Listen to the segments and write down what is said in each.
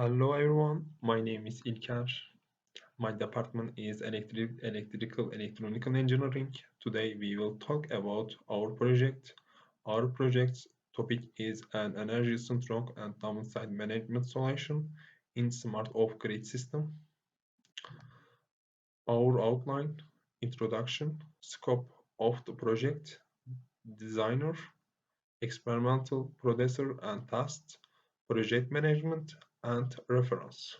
Hello everyone, my name is İlker. My department is Electrical Electronical Engineering. Today we will talk about our project. Our project's topic is an energy strong and downside management solution in smart off-grid system. Our outline, introduction, scope of the project, designer, experimental producer and tasks, project management, and reference.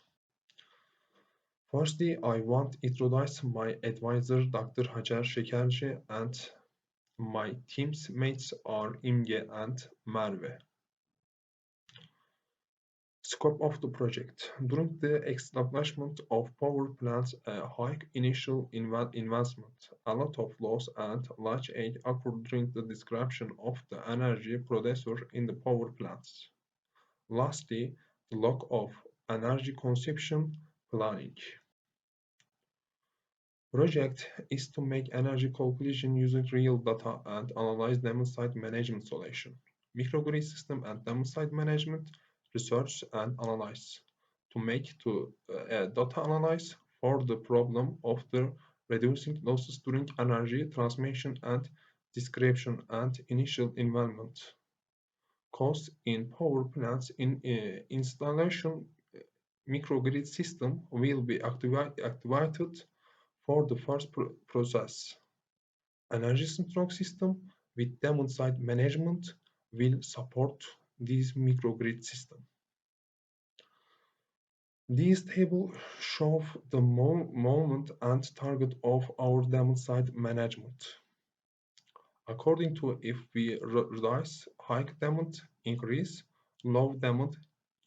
Firstly, I want to introduce my advisor, Dr. Hacer Şekerci, and my teammates are Imge and Merve. Scope of the project. During the establishment of power plants, a high initial investment, a lot of loss, and large aid occurred during the description of the energy producer in the power plants. Lastly, the lack of energy consumption planning. Project is to make energy calculation using real data and analyze demand-side management solution, microgrid system and demand-side management, research and analyze. To make a data analysis for the problem of the reducing losses during energy transmission and description and initial involvement. Costs in power plants in installation microgrid system will be activated for the first process. Energy strong system with demand-side management will support this microgrid system. These tables show the moment and target of our demand-side management. According to if we reduce high demand, increase low demand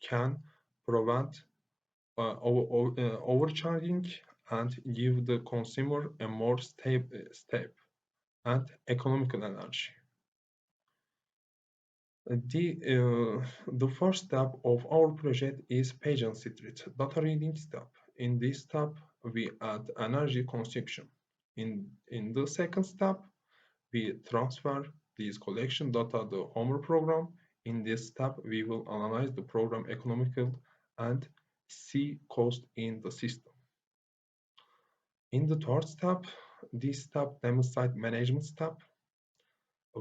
can prevent overcharging and give the consumer a more stable and economical energy. The first step of our project is Pageant Street data reading step. In this step, we add energy consumption. In the second step, we transfer these collection data to the Homer program. In this step, we will analyze the program economical and see cost in the system. In the third step, this step, demand-side management step,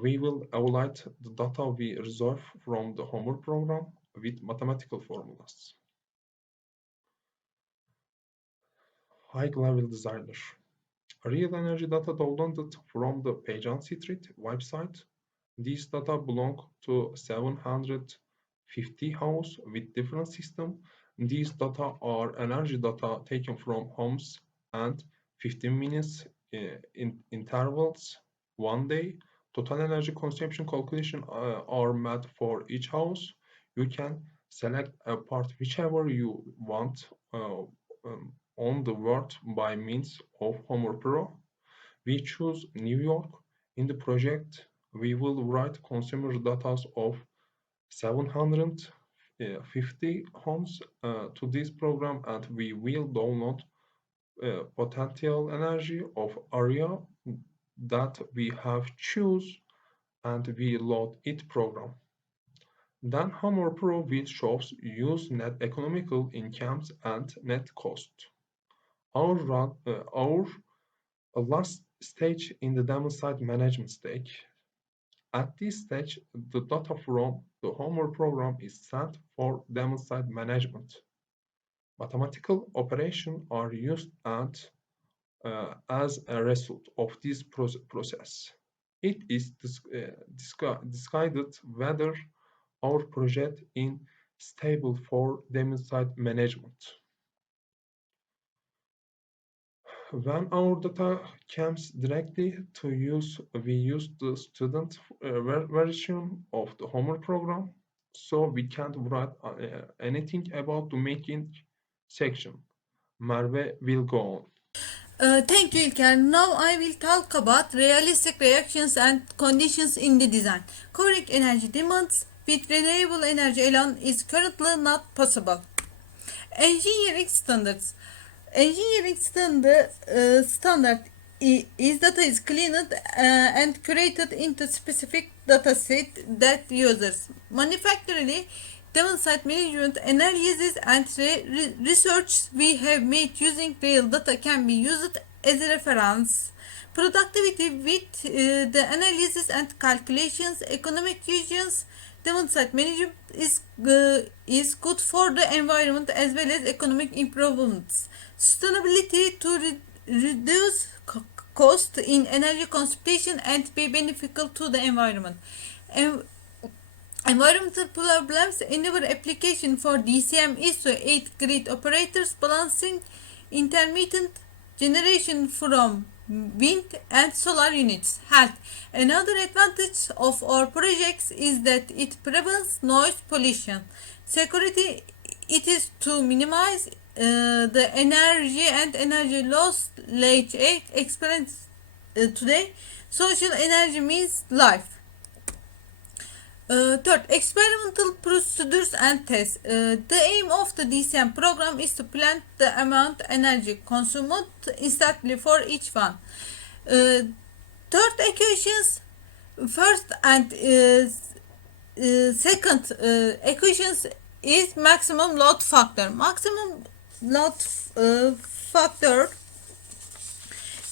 we will evaluate the data we resolve from the homework program with mathematical formulas. High-level designer. Real energy data downloaded from the Pageant Street website. These data belong to 750 houses with different systems. These data are energy data taken from homes and 15 minutes in intervals, 1 day. Total energy consumption calculation are made for each house. You can select a part whichever you want on the world by means of Homer Pro. We choose New York. In the project, we will write consumer data of 750 homes to this program, and we will download potential energy of area that we have choose and we load it program. Then Homer Pro will show use net economical incomes and net cost. Our last stage in the demand-side management stage. At this stage, the data from the Homer program is sent for demand-side management. Mathematical operations are used and as a result of this process. It is decided whether our project is stable for demand-side management. When our data comes directly to use, we use the student version of the homework program, so we can't write anything about the making section. Merve will go on. Thank you, İlker. Now I will talk about realistic reactions and conditions in the design. Covering energy demands with renewable energy alone is currently not possible. Engineering standards. Engineering standard is data is cleaned and created into specific data set that users manufacturally demand side management analysis and research we have made using real data can be used as a reference. Productivity with the analysis and calculations, economic visions, demand side management is good for the environment as well as economic improvements. Sustainability to reduce cost in energy consumption and be beneficial to the environment. En- Environmental problems in our application for DCM is to aid grid operators balancing intermittent generation from wind and solar units. Health. Another advantage of our projects is that it prevents noise pollution. Security. It is to minimize the energy and energy loss late experience today. Social energy means life. Third, experimental procedures and tests. The aim of the DCM program is to plan the amount energy consumed instantly for each one. Third equations, first and second equations is maximum load factor. Maximum load factor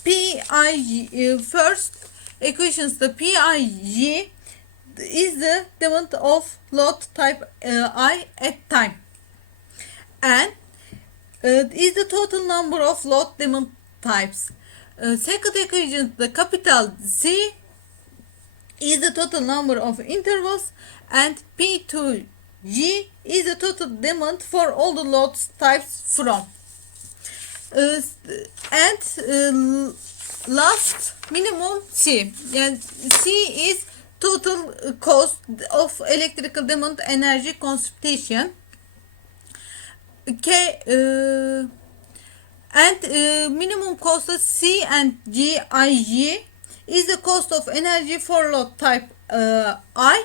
PIG, first equations, the PIG is the demand of load type I at time, and is the total number of load demand types. Second equation, the capital C is the total number of intervals, and P2G is the total demand for all the load types from. And last, minimum C. And C is total cost of electrical demand energy consumption. Minimum cost of C and GIG is the cost of energy for load type I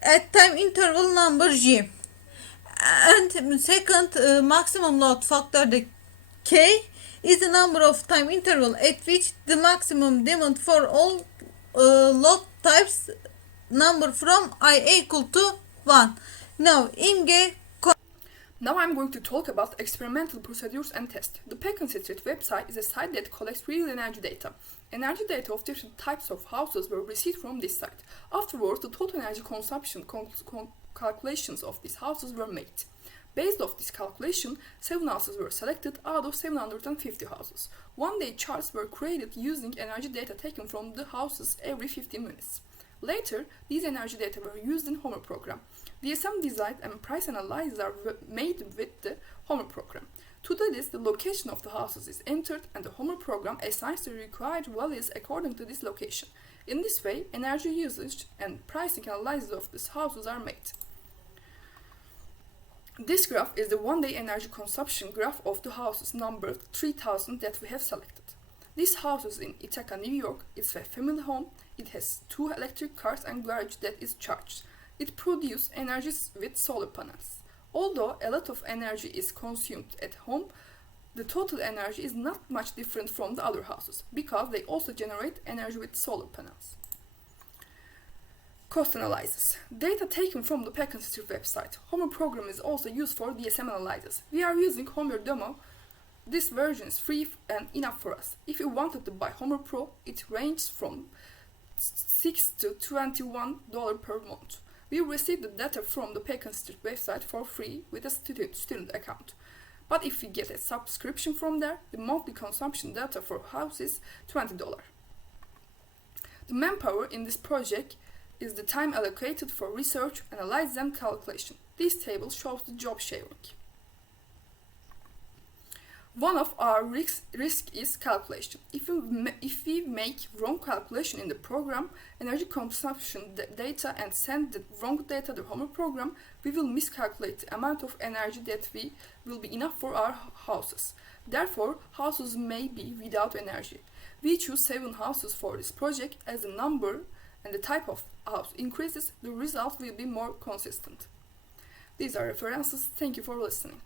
at time interval number G. And second, maximum load factor, the K, is the number of time interval at which the maximum demand for all load types number from I equal to 1. Now, Imge. Now I'm going to talk about experimental procedures and tests. The Peck Institute website is a site that collects real energy data. Energy data of different types of houses were received from this site. Afterwards, the total energy consumption calculations of these houses were made. Based off this calculation, 7 houses were selected out of 750 houses. One-day charts were created using energy data taken from the houses every 15 minutes. Later, these energy data were used in Homer program. DSM design and price analysis are made with the Homer program. To do this, the location of the houses is entered and the Homer program assigns the required values according to this location. In this way, energy usage and pricing analysis of these houses are made. This graph is the one-day energy consumption graph of the houses number 3000 that we have selected. This house is in Ithaca, New York. It's a family home. It has 2 electric cars and garage that is charged. It produces energy with solar panels. Although a lot of energy is consumed at home, the total energy is not much different from the other houses because they also generate energy with solar panels. Cost analysis. Data taken from the Peck Institute website. Homer program is also used for DSM analysis. We are using Homer Demo. This version is free and enough for us. If you wanted to buy Homer Pro, it ranges from $6 to $21 per month. We receive the data from the Peck Institute website for free with a student account. But if we get a subscription from there, the monthly consumption data for house is $20. The manpower in this project is the time allocated for research, analysis and calculation. This table shows the job sharing. One of our risk is calculation. If we make wrong calculation in the program, energy consumption data and send the wrong data to the Homer program, we will miscalculate the amount of energy that will be enough for our houses. Therefore, houses may be without energy. We choose 7 houses for this project. As the number and the type of house increases, the result will be more consistent. These are references. Thank you for listening.